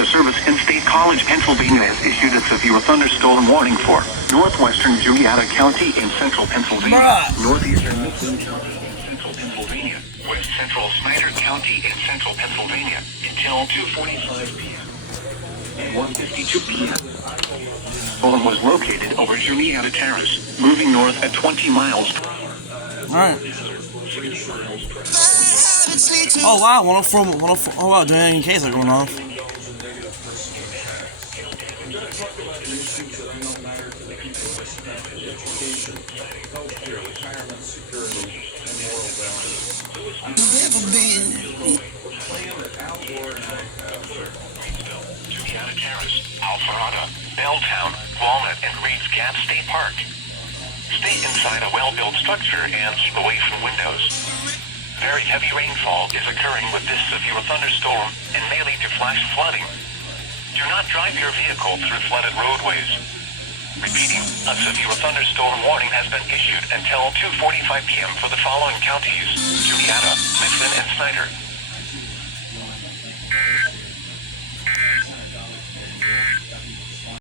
Weather Service in State College, Pennsylvania has issued a severe thunderstorm warning for northwestern Juniata County in central Pennsylvania, northeastern Mifflin County in central Pennsylvania, west central Snyder County in central Pennsylvania until 2:45 p.m. and 1:52 p.m. Storm was located over Juniata Terrace, moving north at 20 miles per hour. Alright. Oh wow, 104, oh wow, Giant K's are going off. Juniata Terrace, Alpharetta, Belltown, Walnut, and Reed's Gap State Park. Stay inside a well-built structure and keep away from windows. Very heavy rainfall is occurring with this severe thunderstorm and may lead to flash flooding. Do not drive your vehicle through flooded roadways. Repeating, a severe thunderstorm warning has been issued until 2:45 p.m. for the following counties: Juniata, Mifflin, and Snyder.